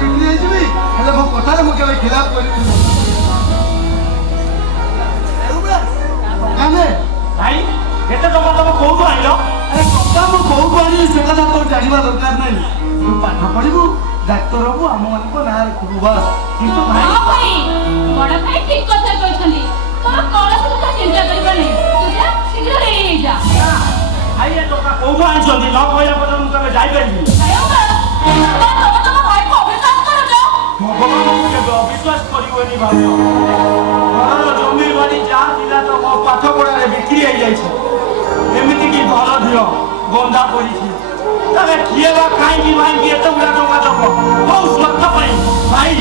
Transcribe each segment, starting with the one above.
ବିକ୍ରି ହେଇଯିବି ହେଲେ ମୋ କଥାରେ ମୁଁ କେବେ ଖିଲାପ କରିବି ଭାଇ ଏତେ ଟଙ୍କା ତମେ କୋଉଠୁ ଆଣିଲ? ଟଙ୍କା ମୁଁ କୋଉଠୁ ଆଣିବି ସେ କଥା ତୋର ଜାଣିବା ଦରକାର ନାହିଁ। ତୁ ପାଠ ପଢିବୁ ଡାକ୍ତର ହବୁ ଆମ ମାନଙ୍କ ନାଁ ରଖିବୁ ବାସ୍। କିନ୍ତୁ ଭାଇ ବଡ ଭାଇ ଠିକ କଥା କହିଛନ୍ତି। ତମେ କୌଣସି କଥା ଚିନ୍ତା କରିବ ନାହିଁ। ତୁ ଯା ଶୀଘ୍ର ରେଡି ହେଇଯା। ଭାଇ ଏ ଟଙ୍କା କୋଉଠୁ ଆଣିଛନ୍ତି? ନ କହିଲା ପର୍ଯ୍ୟନ୍ତ ମୁଁ କେବେ ଯାଇପାରିବି? ତମ ଭାଇକୁ ଅବିଶ୍ୱାସ କରୁଛ? ଭଗବାନଙ୍କୁ କେବେ ଅବିଶ୍ୱାସ କରିବନି ଭାଉଜ। ଘରର ଜମି ବାଡ଼ି ଯାହା ଥିଲା ତ ମୋ ପାଠ ପଢାରେ ବିକ୍ରି ହେଇଯାଇଛି। ଏମିତିକି ଘର ଝିଅ ବନ୍ଧା ପଡ଼ିଛି। ତାହେଲେ କିଏ ବା କାହିଁକି ଭାଇକି ଏତେ ଗୁଡ଼ା ଟଙ୍କା ଦବ? କୋଉ ସ୍ୱାର୍ଥ ପାଇଁ? ଭାଇ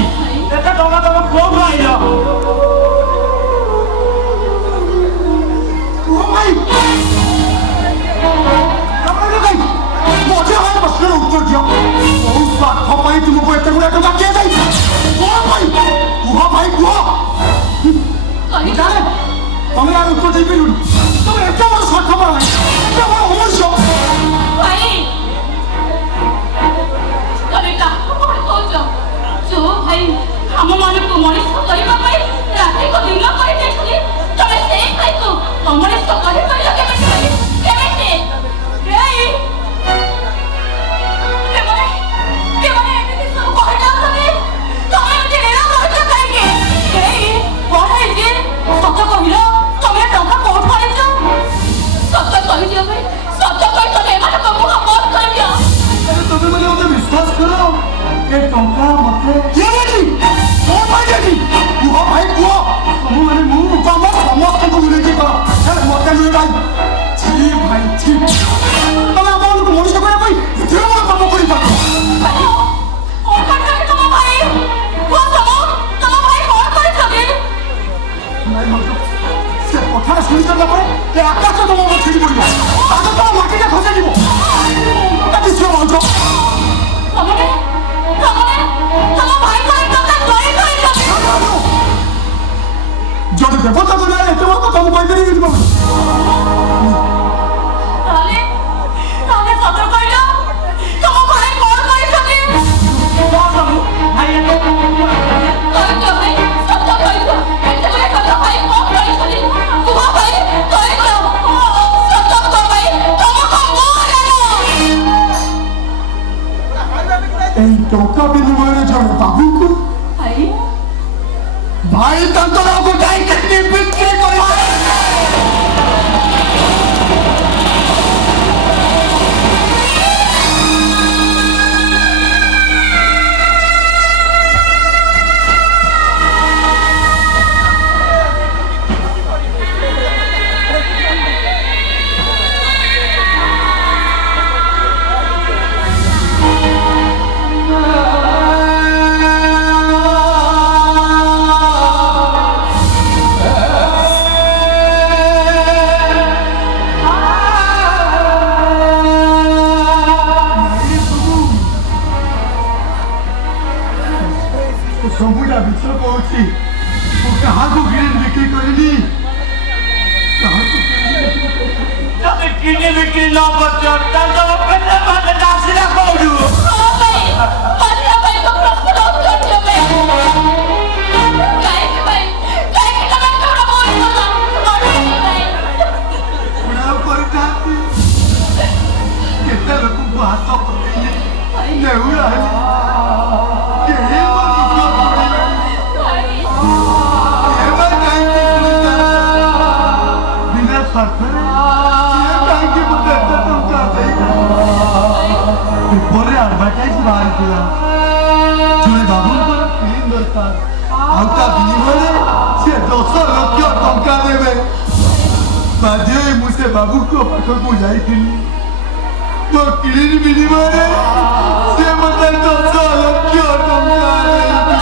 ଏତେ ଟଙ୍କା ତମେ କୋଉଠୁ ଆଣିଲ? ଉତ୍ତର ଦିଅ କୋଉ ସ୍ୱାର୍ଥ ପାଇଁ ତୁମକୁ ଏତେ ଗୁଡ଼ା ଟଙ୍କା ଦିଆଯାଇ? କୁହ ଭାଇ କୁହ ଭାଇ କୁହ। ତମେ ଆଉ ଉତ୍ତର ଦେଇପାରିବନି। ତମେ ଏତେ ବଡ଼ ସ୍ୱାର୍ଥପର ଭାଇ ଏତେ ବଡ଼ ଅମଣିଷ। ଭାଇ ତମେ କାହାକୁ କଣ କହୁଛ? ଯୋଉ ଭାଇ ଆମ ମାନଙ୍କୁ ମଣିଷ କରିବା ପାଇଁ ରାତିକୁ ଦିନ କରିଦେଇଥିଲି ତମେ ସେଇ ଭାଇକୁ ଅମଣିଷ କରିପାରିଲ କେମିତି? କେମିତି? ଏମିତି ସବୁ କହିଯାଉଛନ୍ତି। ତମେ ଏମିତି ନିରାଶ ହେଉଛ କାହିଁକି? କଣ ହେଇଛି? ସତ କହିଲ ତମେ ଟଙ୍କା କୋଉଠୁ ଆଣିଛ? ସତ କହିଦିଅ ଭାଇ ସତ କହି ତମେ ଏମାନଙ୍କ ମୁହଁ ବନ୍ଦ କରିଦିଅ। ତମେ ମାନେ ମତେ ବିଶ୍ୱାସ କର ଏ ଟଙ୍କା ମତେ କିଏ ଦେଇଛି? କଣ ପାଇଁ ଦେଇଛି? କୁହ ଭାଇ କୁହ। ତମେ ମାନେ ମୁଁ ତମ ସମସ୍ତଙ୍କୁ ମିଳିଛି କର ହେଲେ ମତେ ମିଳେ ଭାଇ। ଛି ଭାଇ ଛି ତମେ ଆପଣଙ୍କୁ ମଣିଷ କରିବା ପାଇଁ ଏଥିରେ ମୋର କାମ କରିପାର। ସେ କଥାଟା ଶୁଣି ସାରିଲା ପରେ ଏ ଆକାଶ ତମ ଛିଡ଼ି ପଡ଼ିବ। ଆଗ ତମ ମାଟିଟା ଖସାଯିବ। ବିଶ୍ୱାସ ଭାଉଜ ଜଣେ ଦେବତା ଦୁନିଆରେ ଏତେ ବଡ଼ କଥା ମୁଁ କହିପାରିବି ଯିବ। এই ଟଙ୍କା ବିନିମୟରେ ଜଣେ ବାବୁଙ୍କୁ ଭାଇ ତାଙ୍କର ଗୋଟାଏ କିଡନୀ ବିକ୍ରି କରିବେ। ସବୁଟା ବିଷ କହୁଛି ମୁଁ କାହାକୁ ବିକ୍ରି କରିନି। ଯଦି କିଡନୀ ବିକ୍ରି ନ କରୁଛ ତାହେଲେ ତମ ପେଟ ଭାତଟା ଆସିଲା କୋଉଠୁ? କେତେ ଲୋକଙ୍କୁ ହାତ ପକେଇଲି ନେଉଳା ହେଲି କେହି ମୋ ଦୁଃଖ ଶୁଣିଲେନି। ବିନା ସ୍ୱାର୍ଥରେ କାହିଁକି ମୋତେ ଏତେ ଟଙ୍କା ଦେଇଥିଲା? ପେପରରେ ଆଡଭାର୍ଟାଇଜ ବାହାରିଥିଲା ଜଣେ ବାବୁଙ୍କର ଫିଲ୍ମ ଦରକାର ଆଉ ତା ବିନିମୟରେ ସେ 10 ଲକ୍ଷ ଟଙ୍କା ଦେବେ। ବାଧ୍ୟ ହୋଇ ମୁଁ ସେ ବାବୁଙ୍କ ପାଖକୁ ଯାଇଥିଲି। ମୋ କିଡନୀ ବିନିମୟରେ ସେ ମୋତେ 10 ଲକ୍ଷ ଟଙ୍କା ଦେବେ।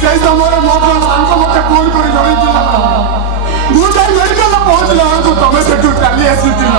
ସେଇ ସମୟରେ ମୋ ସାଙ୍ଗ ମୋତେ ଫୋନ କରି ଜଣେଇଥିଲା ମୁଁ ଯାଇ ମେଡିକାଲ ପହଞ୍ଚିଲା ବେଳକୁ ତମେ ସେଠୁ ଚାଲି ଆସିଥିଲ।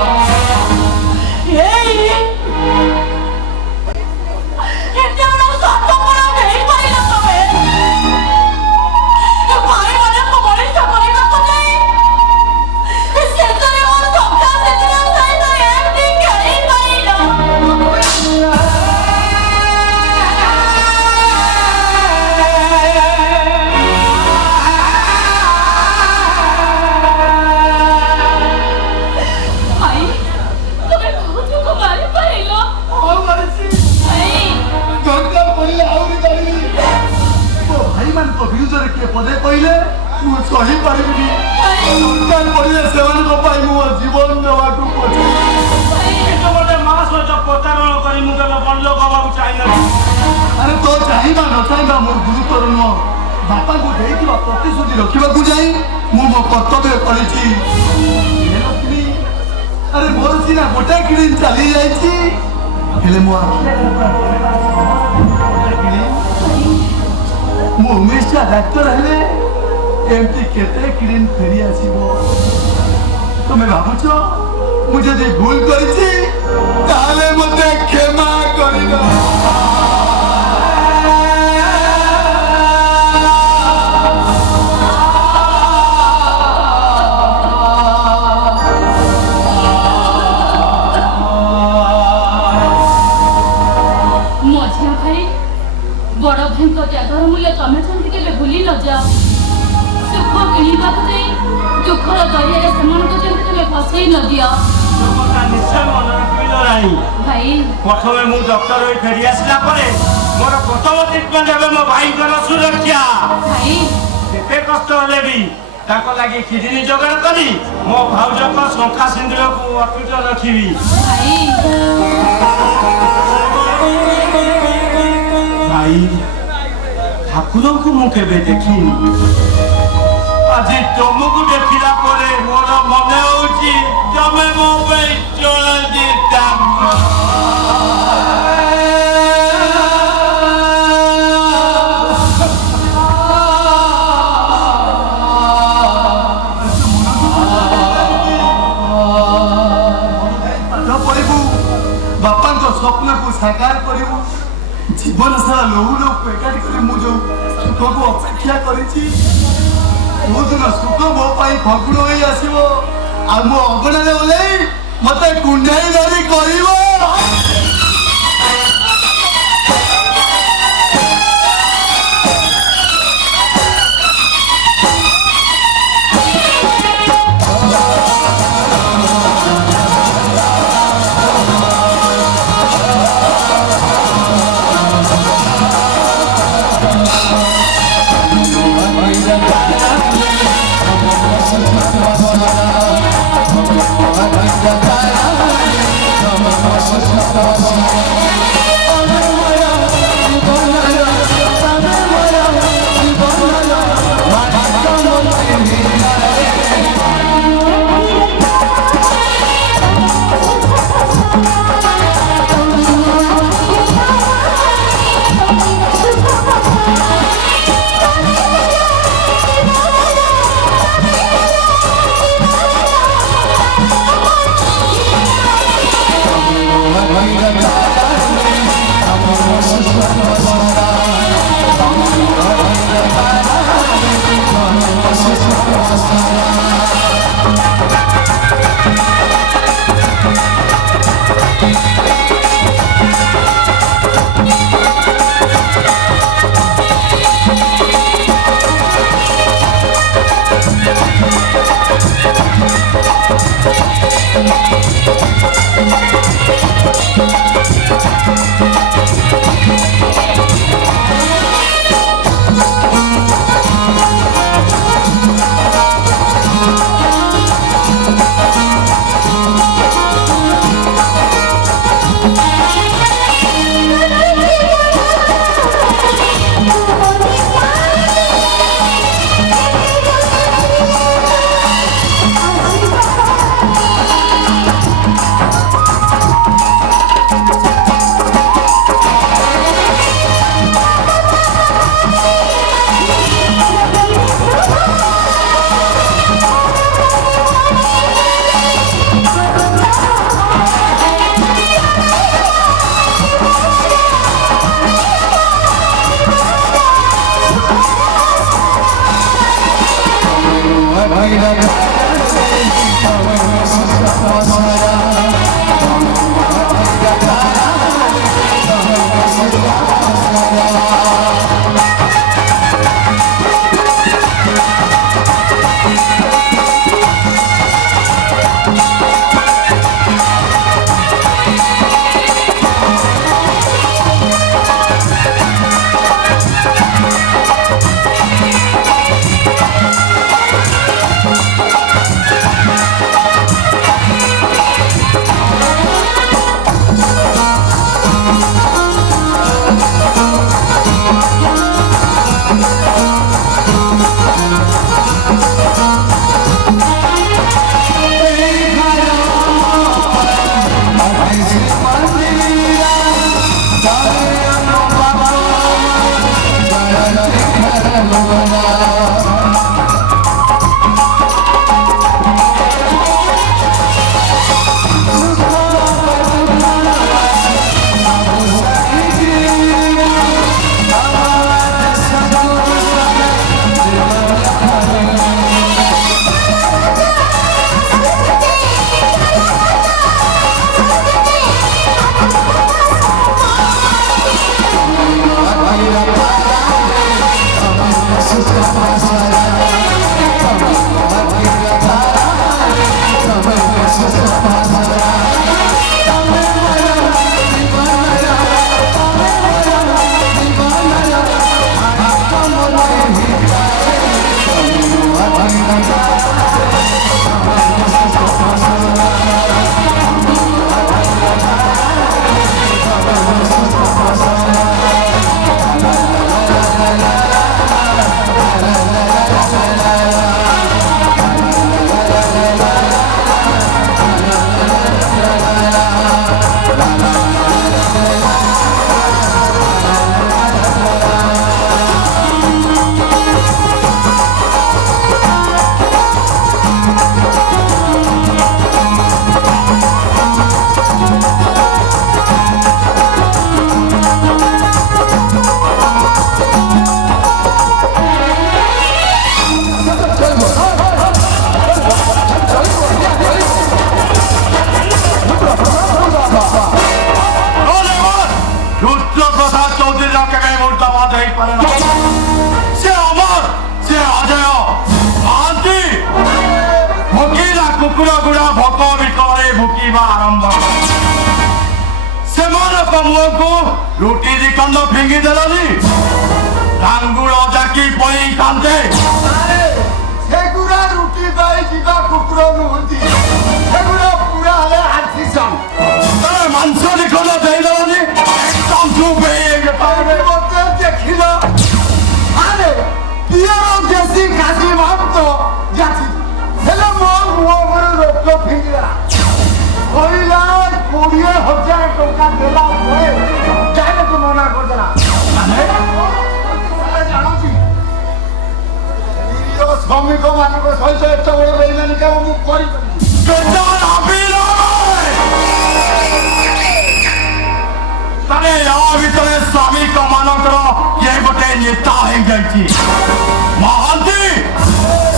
ଚାହିଁବା ନ ଚାହିଁବା ମୋର ଗୁରୁତର ନୁହଁ। ବାପାଙ୍କୁ ଦେଇଥିବା ପ୍ରତିଶ୍ରୁତି ରଖିବାକୁ ଯାଇ ମୁଁ ମୋ କର୍ତ୍ତବ୍ୟ କରିଛି। ଲକ୍ଷ୍ମୀ, ଆରେ ମୋର ସିନା ଗୋଟାଏ କିଡିନ୍ ଚାଲି ଯାଇଛି, ହେଲେ ମୋ ମୁଁ ଉମେଶା ଡାକ୍ତର ହେଲେ ଏମିତି କେତେ କିଡିନ୍ ଫେରି ଆସିବ? ତମେ ଭାବୁଛ ମୁଁ ଯଦି ଭୁଲ କରିଛି ତାହେଲେ ମୋତେ କ୍ଷମା କରିବ। बड़ भाई त्यागर मूल्य तमें केवे भूली न जा। सुख किणवा दुखर दरिया से फसई न दिया। निश्चय मन रखी भाई प्रथम मु डॉक्टर हो फेरी आसला मोर प्रथम ट्रिटमेंट हे मो भाई सुरक्षा। भाई केते कष्ट हेले भी लगे किडनी जोगाड़ करी मो भाउज को शंखा सिंदूर को अटूट रखी। भाई ठाकुर को मुझे देखनी आज तुमको देखला मोर मन होमें मो बापा स्वप्न को साकार करू जीवन सारा लहू लहू एकाठी कर मुझे सुख को अपेक्षा करिछि। सुख मो फगुण हो आसो आ मो अगणारे ओल्लै मते कुंडाई धरी करिवो। ପାରେ ନା ସେ ଅମର ସେ ଅଜୟ ମହାନ୍ତି ଭୋକିଲା କୁକୁର ଗୁଡ଼ା ଭୋକ ବିକଳରେ ଭୋକିବା ଆରମ୍ଭ କଲେ ସେମାନଙ୍କ ମୁହଁକୁ ରୁଟି ଦି ଖଣ୍ଡ ଫିଙ୍ଗି ଦେଲନି ଲାଙ୍ଗୁଳ ଜାକି ପଳେଇ କାନ୍ତେ ସେଗୁଡ଼ା ରୁଟି ପାଇ ଯିବା କୁକୁର ନୁହନ୍ତି ସେଗୁଡ଼ା ପୁରା ହେଲେ ଆର୍ଟିସନ୍ ମାଂସ ଦି ଖଣ୍ଡ ଦେଇଦେଲନି ଏକଦମ ଚୁପ୍ ହେଇଗଲେ ମତେ ଦେଖିଲ ଆରେ ପିଅର ଦେଶୀ ଖାସି ମାଂସ ଯାଚି ହେଲେ ମୋ ମୁହଁ ଉପରେ ରୋକ ଫିଙ୍ଗିଲା କହିଲା 20,000 ଟଙ୍କା ଦେଲା ପରେ ଡାଇରେକ୍ଟ ମନା କରିଦେଲା ଜାଣୁଛି ନିରୀହ ଶ୍ରମିକ ମାନଙ୍କ ସହିତ ଏତେ ବଡ଼ ବେଇମାନି କାମ ମୁଁ ତାହେଲେ ୟା ଭିତରେ ଶ୍ରମିକ ମାନଙ୍କର କିଏ ଗୋଟେ ନେତା ହେଇଯାଇଛି ମହାନ୍ତି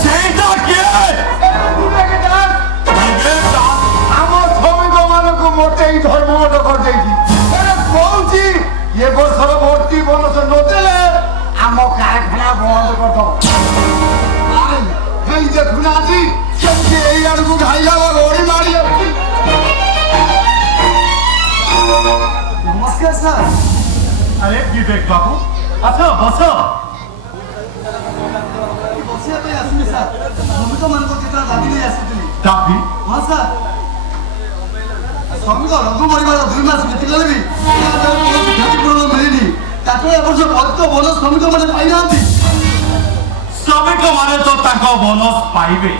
ସେଇଟା କିଏ ଆମ ଶ୍ରମିକ ମାନଙ୍କୁ ମୋଟେଇ ଧର୍ମଘଟ କରିଦେଇଛି କହୁଛି ଏ ବର୍ଷର ଭର୍ତ୍ତି ବୋନସ ନଦେଲେ ଆମ କାରଖାନା ବନ୍ଦ କରିଦବ ହେଇ ଦେଖୁନାହାନ୍ତି କେମିତି ଏଇ ଆଡକୁ ଘାଇଲା ଗଡ଼ି ମାଡ଼ି ଅଛି ନମସ୍କାର ସାର୍ ଆରେ ବିବେକ ବାବୁ ଆସ ବସ ବସିବା ପାଇଁ ଆସିଲି ସାର୍ ଶ୍ରମିକମାନଙ୍କ କେତେଟା ଦାବି ନେଇ ଆସିଥିଲି ଦାବି ହଁ ସାର୍ ଶ୍ରମିକ ରଘୁ ପରିବାର 2 ମାସ ବିତିଗଲେ ବି କୌଣସି କ୍ଷତିପୂରଣ ମିଳିନି ତାକୁ ଏ ବର୍ଷ ଅଧିକ ବୋନସ ଶ୍ରମିକମାନେ ପାଇନାହାନ୍ତି ଶ୍ରମିକ ମାନେ ତ ତାଙ୍କ ବୋନସ ପାଇବେ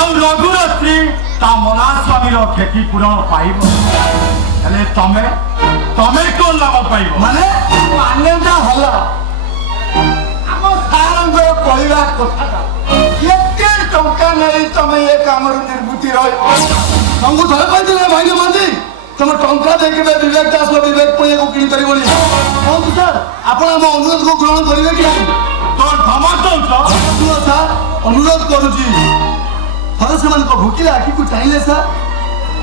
ଆଉ ରଘୁର ସ୍ତ୍ରୀ ତା ମନା ସ୍ୱାମୀର କ୍ଷତିପୂରଣ ପାଇବ ହେଲେ ତମେ କୋଉ ଲାଭ ପାଇବ ମାନେଟା ହେଲା ଆମ ସାରଙ୍କର କହିବା କଥାଟା ଏତେ ଟଙ୍କା ନେଇ ତମେ ଏ କାମରୁ ନିର୍ବୁଦ୍ଧି ରହିବ ତମକୁ ଥରେ କହିଥିଲେ ଭାଇ ମାଝୀ ତମେ ଟଙ୍କା ଦେଇକିବେ ବିବେକ ଦାସ ବିବେକ ପଇଆକୁ କିଣିପାରିବନି କୁହନ୍ତୁ ସାର୍ ଆପଣ ଆମ ଅନୁରୋଧକୁ ଗ୍ରହଣ କରିବେ କି ତୋର ଧମକ ଦଉଛ ସାର୍ ଅନୁରୋଧ କରୁଛି ଥରେ ସେମାନଙ୍କ ଭୋକିଲା ଆଖିକୁ ଚାହିଁଲେ ସାର୍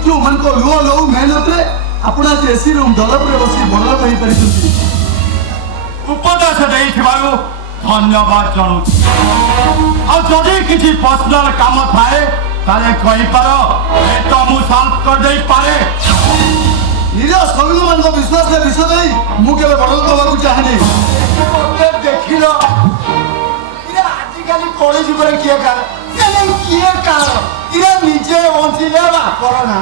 ଯେଉଁମାନଙ୍କ ଲୁହ ଲହୁ ମେହନତରେ ଆପଣ ଆଜି ଏସି ରୁମ୍ ଦଲପରେ ବସି ଭଲ କହିପାରିଛନ୍ତି ଉପଦେଶ ଦେଇଥିବାରୁ ଧନ୍ୟବାଦ ଜଣାଉଛି ଆଉ ଯଦି କିଛି ପର୍ସନାଲ କାମ ଥାଏ ତାହେଲେ କହିପାର ତ ମୁଁ ସଲ୍ଭ କରିଦେଇପାରେ ନିଜ ଶ୍ରମିକମାନଙ୍କ ବିଶ୍ୱାସରେ ବିଷ ଦେଇ ମୁଁ କେବେ ବଦଳ ଦେବାକୁ ଚାହେଁନି ଦେଖିଲ ଆଜିକାଲି କଳି ଯୁଗରେ କିଏ କାହାର ନିଜେ ବଞ୍ଚିଲେ ବାପର ନା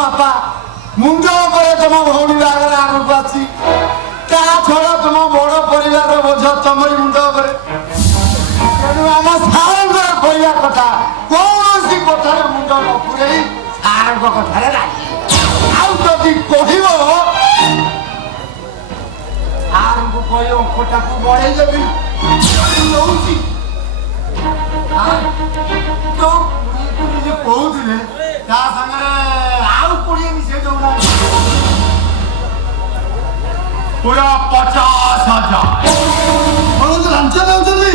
ବାପା ମୁଣ୍ଡ ଉପରେ ତମ ଭଉଣୀ ବାହାଘର ଆଗକୁ ଅଛି ତା ଛଡ଼ା ତମ ବଡ଼ ପରିବାର ବୋଝ ତମରି ମୁଣ୍ଡ ଉପରେ ତେଣୁ ଆମ ସାରଙ୍କର କହିବା କଥା କୌଣସି କଥାରେ ମୁଣ୍ଡ ନ ପୁରେଇ ସାରଙ୍କ କଥାରେ ରାଜି ଆଉ ଯଦି କହିବ ସାରଙ୍କୁ କହି ଅଙ୍କଟାକୁ ବଢେଇ ଦେବି ଦଉଛି କହୁଥିଲେ ତା ସାଙ୍ଗରେ ଆଉ 20 ମିଶେଇ ଦଉନାହାନ୍ତି ପୁରା 50,000 ଲାଞ୍ଚ ଦେଉଛନ୍ତି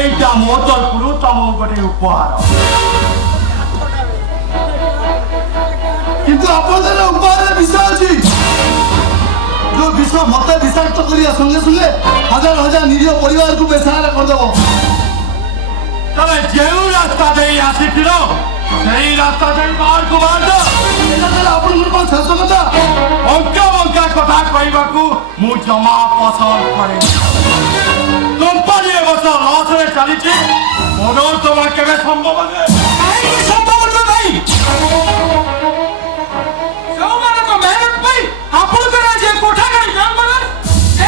এইটা ମୋ ତରଫରୁ ତମକୁ ଗୋଟେ ଉପହାର କିନ୍ତୁ ଆପଣଙ୍କର ଉପହାରରେ ବିଷ ଅଛି ଯୋଉ ବିଷ ମତେ ବିଷାକ୍ତ କରିବା ସଙ୍ଗେ ସଙ୍ଗେ ହଜାର ହଜାର ନିଜ ପରିବାରକୁ ବେସାହାରା କରିଦେବ ତମେ ଯେଉଁ ରାସ୍ତା ଦେଇ ଆସିଥିଲ ସେଇ ରାସ୍ତା ଦେଇ ବାହାରକୁ ବାହାରିଛ ଆପଣଙ୍କର କଣ ଶେଷ କଥା ବଙ୍କା କଥା କହିବାକୁ ମୁଁ ଜମା ପସନ୍ଦ କରେ কোম্পানি এবছর লসরে চালিছে মনে তোমার কেবে সম্ভব হবে সম্ভব নয় ভাই ଯେଉଁମାନଙ୍କ ମେହନତ ପାଇଁ ଆପଣଙ୍କର ଆଜି କୋଠା ଗାଡ଼ି ମେମ୍ବର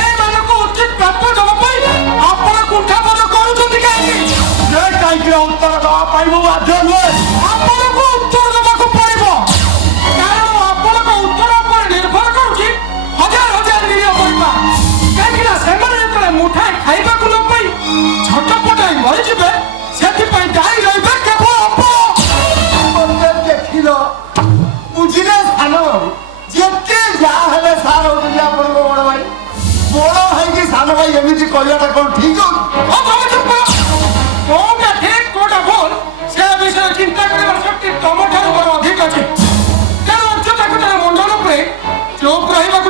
ଏମାନଙ୍କୁ ଉଚିତ ପ୍ରାପ୍ୟ ଦେବା ପାଇଁ ଆପଣ କୁଣ୍ଠାବୋଧ କରୁଛନ୍ତି କାହିଁକି ସେ କାହିଁକି ଉତ୍ତର ଦେବା ପାଇଁ ମୁଁ ବାଧ୍ୟ ନୁହେଁ ଆପଣଙ୍କୁ ଉତ୍ତର ଦେବାକୁ ପଡ଼ିବ କାରଣ ଆପଣଙ୍କ ଉତ୍ତର ଉପରେ ନିର୍ଭର କରୁଛି ହଜାର ହଜାର ନିରୀହ ପରିବାର କାହିଁକି ନା ସେମାନେ ଯେତେବେଳେ ମୁଠାଏ ଖାଇବାକୁ ନ ପାଇ ଛଟପଟାଇ ମରିଯିବେ ସେଥିପାଇଁ ଦାୟୀ ରହିବେ କେବଳ ଆପଣ ଦେଖିଲ ବୁଝିଲେ ସାନ ବାବୁ ଯେତେ ଯାହା ହେଲେ ସାର ହଉଛନ୍ତି ଆପଣଙ୍କ ବଡ ଭାଇ ବଡ ଭାଇକି ସାନ ଭାଇ ଏମିତି କହିବାଟା କଣ ଠିକ କୋଉଟା ଠିକ କୋଉଟା ଭୁଲ ସେ ବିଷୟରେ ଚିନ୍ତା କରିବାର ଶକ୍ତି ତମଠାରୁ ବଡ ଅଧିକ ଅଛି ତେଣୁ ଉଚ୍ଚତାକୁ ମୁଣ୍ଡ ଉପରେ ଚୁପ୍ ରହିବାକୁ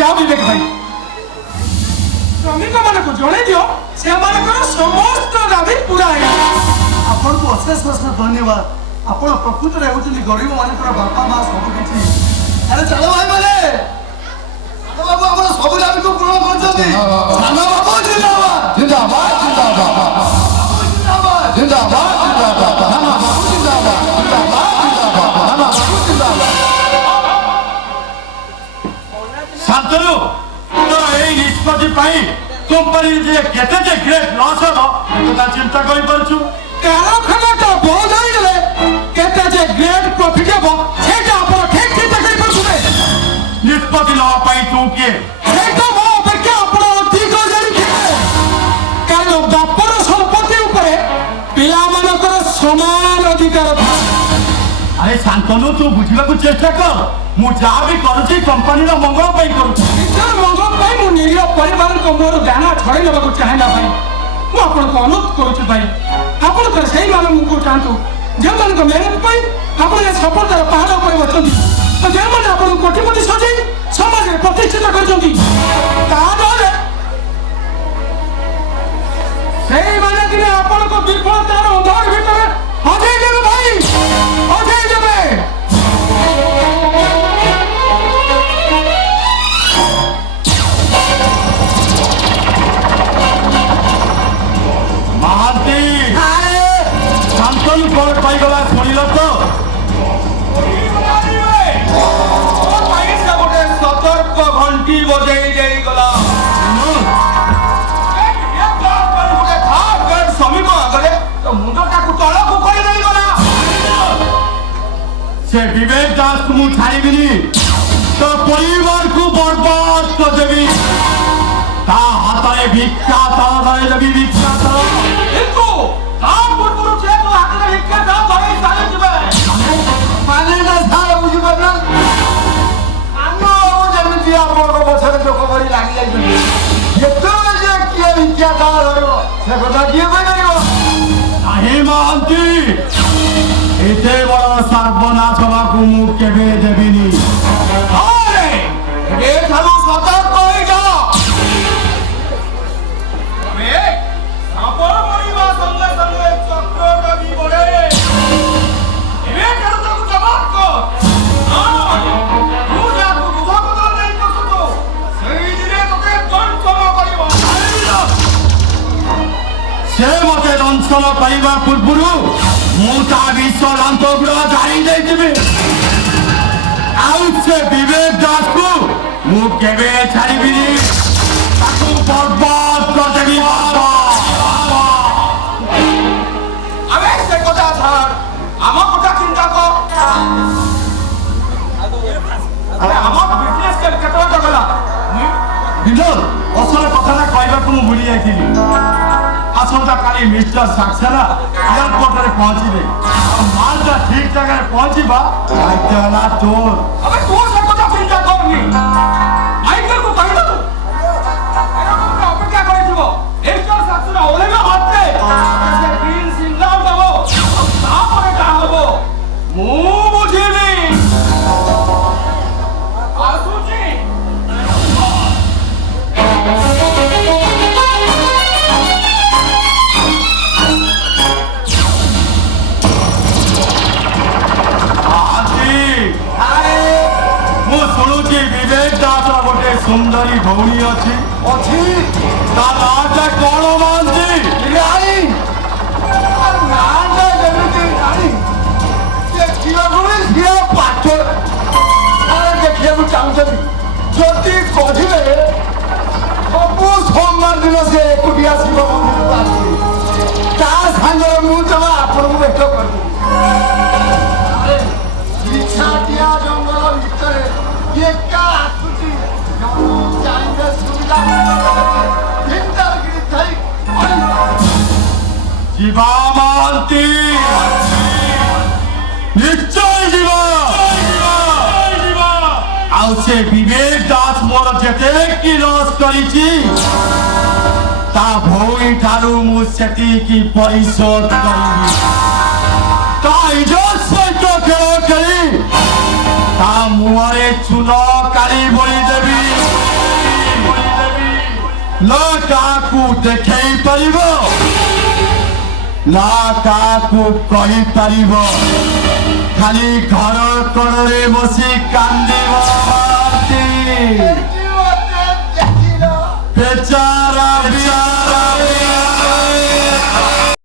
ଯାଅ ବିବେକ ଭାଇ ଶ୍ରମିକ ମାନଙ୍କୁ ଜଣେଇ ଦିଅ ସେମାନଙ୍କର ସମସ୍ତ ଦାବି ପୁରା ହେଇଗଲା। ଆପଣଙ୍କୁ ଅଶେଷ ଅଶେଷ ଧନ୍ୟବାଦ। ଆପଣ ପ୍ରକୃତରେ ହେଉଛନ୍ତି ଗରିବ ମାନଙ୍କର ବାପା ମା ସବୁ କିଛି। ଆରେ ଚାଲ ଭାଇ ମାନେ, ସାନ ବାବୁ ଆମର ସବୁ ଦାବିକୁ ପୂରଣ କରୁଛନ୍ତି। ସାନ ବାବୁ ଜିନ୍ଦାବାଦ ଜିନ୍ଦାବାଦ ଜିନ୍ଦାବାଦ ଜିନ୍ଦାବାଦ। ଜିନ୍ଦାବାଦ ଜିନ୍ଦାବାଦ ନାନା ବାବୁ ଜିନ୍ଦାବାଦ ଜିନ୍ଦାବାଦ ଜିନ୍ଦାବାଦ ନାନା ବାବୁ ଜିନ୍ଦାବାଦ। ଶାନ୍ତନୁ ତ ଏଇ ନିଷ୍ପତ୍ତି ପାଇଁ কোম্পানি যে কেতে যে গ্রেট লস হলো তা চিন্তা করে পারছু কারখানাটা বন্ধ হয়ে গেলে কেতে যে গ্রেট প্রফিট হবো সেটা আপনারা ঠিক চিন্তা করে পারছুবে নিষ্পত্তি নেওয়া পাই তু কে সেটা মো অপেক্ষা আপনারা অধিক জানিথিবে কারণ বাপর সম্পত্তি উপরে পিলামানଙ୍କର সমান অধিকার থাকে। আরে শান্তনু তু বুঝিବାକୁ চেষ্টা কর ମୁଁ ଯାହା ବି କରୁଛି କମ୍ପାନୀର ମଙ୍ଗଳ ପାଇଁ କରୁଛି ନିଜର ମଙ୍ଗଳ ପାଇଁ ମୁଁ ନିରୀହ ପରିବାରଙ୍କ ମୋର ଦାନା ଛଡ଼େଇ ନେବାକୁ ଚାହେଁନା ଭାଇ। ମୁଁ ଆପଣଙ୍କୁ ଅନୁରୋଧ କରୁଛି ଭାଇ ଆପଣ ସେଇମାନଙ୍କୁ ଚାହାନ୍ତୁ ଯେଉଁମାନଙ୍କ ମେହନତ ପାଇଁ ଆପଣ ଏ ସଫଳତାର ପାହାଡ଼ ଉପରେ ଅଛନ୍ତି ଯେଉଁମାନେ ଆପଣଙ୍କୁ କୋଟିପତି ସଜେଇ ସମାଜରେ ପ୍ରତିଷ୍ଠିତ କରିଛନ୍ତି ତା ନହେଲେ ସେଇମାନେ ଦିନେ ଆପଣଙ୍କ ବିଫଳତାର ଅନ୍ଧାର ଭିତରେ ହଜେଇ ଦେବେ ଭାଇ ହଜେଇ ଦେବେ। মহান্তি শান্তনু কোর্ট পাইগলা শুনিল তো গোটে সতর্ক ঘণ্টি বজাই যাইগলা গোটে থার্ড গ্রেড শ্রমিক আগে তো মুন্ডটাকে তলকু করে দেইগলা সে বিবেক দাস মু ছাড়িবিনি তো পরিবারকু বরবাদ করদেবি তা হাতে ভিক্ষা তাড়াতাড়ি দেবি ভিক্ষা কিন্তু তার পূর্বରୁ যেহেতু হাতে ভিক্ষা দাও ধরে চালে যাবে ମାନେ ନା ସାର ବୁଝିପାରୁନ ଆମ ଯେମିତି ଆପଣଙ୍କ ପଛରେ ଲୋକ କରି ଲାଗି ଯାଇଛନ୍ତି ଯେତେବେଳେ ଯେ କିଏ ଭିକ୍ଷା ତା ଧରିବ ସେ କଥା କିଏ କହିପାରିବ। ନାହିଁ ମହାନ୍ତି ଏତେ ବଡ଼ ସର୍ବନାଶ ହେବାକୁ ମୁଁ କେବେ ଦେବିନି। ଏଠାରୁ ସତର୍କ ହୋଇଯାଅ। ଆପଣ ମରିବା ସଙ୍ଗେ ସଙ୍ଗେ ଚକ୍ରଟା ବି ବଢ଼େ ଏବେ କେବେ ତାକୁ ଜବାବ କର ତୁ ଯାହାକୁ ବୁଧ ବଦଳ ଦେଇ ବସୁଛୁ ସେଇଦିନେ ତୋତେ ଦଂଶନ କରିବ। ସେ ମତେ ଦଂଶନ କରିବା ପୂର୍ବରୁ ମୁଁ ତା ବିଶ୍ୱରାନ୍ତ ଗ୍ରହ ଜାଣି ଦେଇଥିବି ଆଉ ସେ ବିବେକ ଦାସକୁ ମୁଁ କେବେ ଛାଡ଼ିବିନି ତାକୁ ବର୍ବାଦ କରିଦେବି। আরে সে কথা ছাড় আমার কথা চিন্তা কর আরে আমার বিজনেস কেতে টাকা গলা বিন্দর অসল কথাটা কইବାକୁ ମୁଁ ভুলি ଯାଇଥିଲି আসন্তা কালি মিস্টার সাক্সেনা এয়ারপোর্টে পৌঁছিবে মালটা ঠিক জায়গায় পৌঁছিবা দায়িত্ব হলা তোর। আরে তোর সে কথা চিন্তা করনি মাইকেলକୁ କହିଲୁ এরকম অপেক্ষা করেছিল মিস্টার সাক্সেনা ওলেগা হাতে সে গ্রিন সিগন্যাল দেব তারপরে যা হবো ମୁଁ বুঝিনি আসুছি। ମୁଁ ଶୁଣୁଛି ବିବେକ ଦାସର ଗୋଟେ ସୁନ୍ଦରୀ ଭଉଣୀ ଅଛି ଅଛି ତା ନାଁଟା କଣ ମହାନ୍ତି? ରାଣୀ ନାଁଟା ଯେମିତି ରାଣୀ ସେ ଝିଅ ଭଳି ଝିଅ ପାଠ ଦେଖିବାକୁ ଚାହୁଁଛନ୍ତି ଯଦି କହିବେ ସବୁ ସୋମବାର ଦିନ ସେ ଏକୁଟିଆ ଶିବ ମନ୍ଦିରକୁ ଆସିବେ ତା ସାଙ୍ଗରେ ମୁଁ ଜମା ଆପଣଙ୍କୁ ଭେଟ କରିଦେବି। ନିଛାଟିଆ ଜଙ୍ଗଲ ଭିତରେ ଏକା ଆସୁଛି ଚାହିଁବେ ସୁବିଧା ଯିବା ମହାନ୍ତି ନିଶ୍ଚୟ ଯିବା ଆଉ ସେ ବିବେକ ଦାସ ମୋର ଯେତେ କି ଲସ୍ କରିଛି ତା ଭଉଣୀ ଠାରୁ ମୁଁ ସେତିକି ପରିଶୋଧ କରିବି। ତା ଇଜ୍ଜତ ସହିତ ଖେଳ ଖେଳି ତା ମୁହଁରେ ଚୂନ କାଳି ବୋଳି ଦେବି। ନା କାହାକୁ ଦେଖେଇ ପାରିବ ନା କାହାକୁ କହିପାରିବ ଖାଲି ଘର କୋଣରେ ବସି କାନ୍ଦିବ ମହାନ୍ତି ବେଚାରା